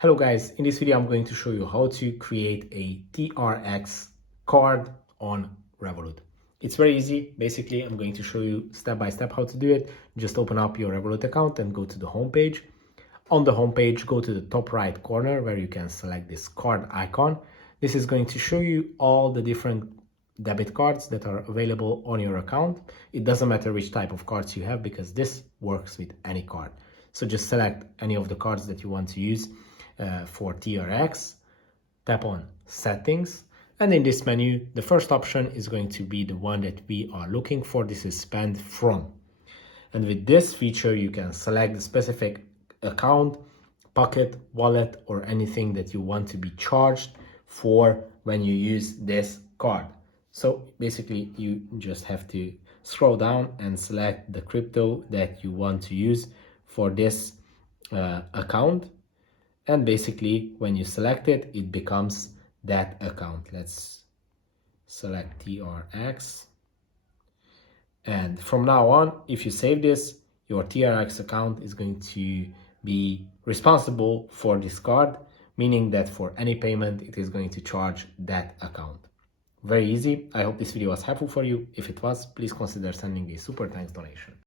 Hello guys, in this video I'm going to show you how to create a TRX card on Revolut. It's very easy. Basically, I'm going to show you step by step how to do it. Just open up your Revolut account and go to the home page. On the home page, go to the top right corner where you can select this card icon. This is going to show you all the different debit cards that are available on your account. It doesn't matter which type of cards you have because this works with any card. So just select any of the cards that you want to use for TRX, tap on settings, and in this menu the first option is going to be the one that we are looking for. This is spend from, and with this feature you can select the specific account, pocket, wallet, or anything that you want to be charged for when you use this card. So basically you just have to scroll down and select the crypto that you want to use for this account. And basically when you select it, it becomes that account. Let's select TRX. And from now on, if you save this, your TRX account is going to be responsible for this card, meaning that for any payment, it is going to charge that account. Very easy. I hope this video was helpful for you. If it was, please consider sending a super thanks donation.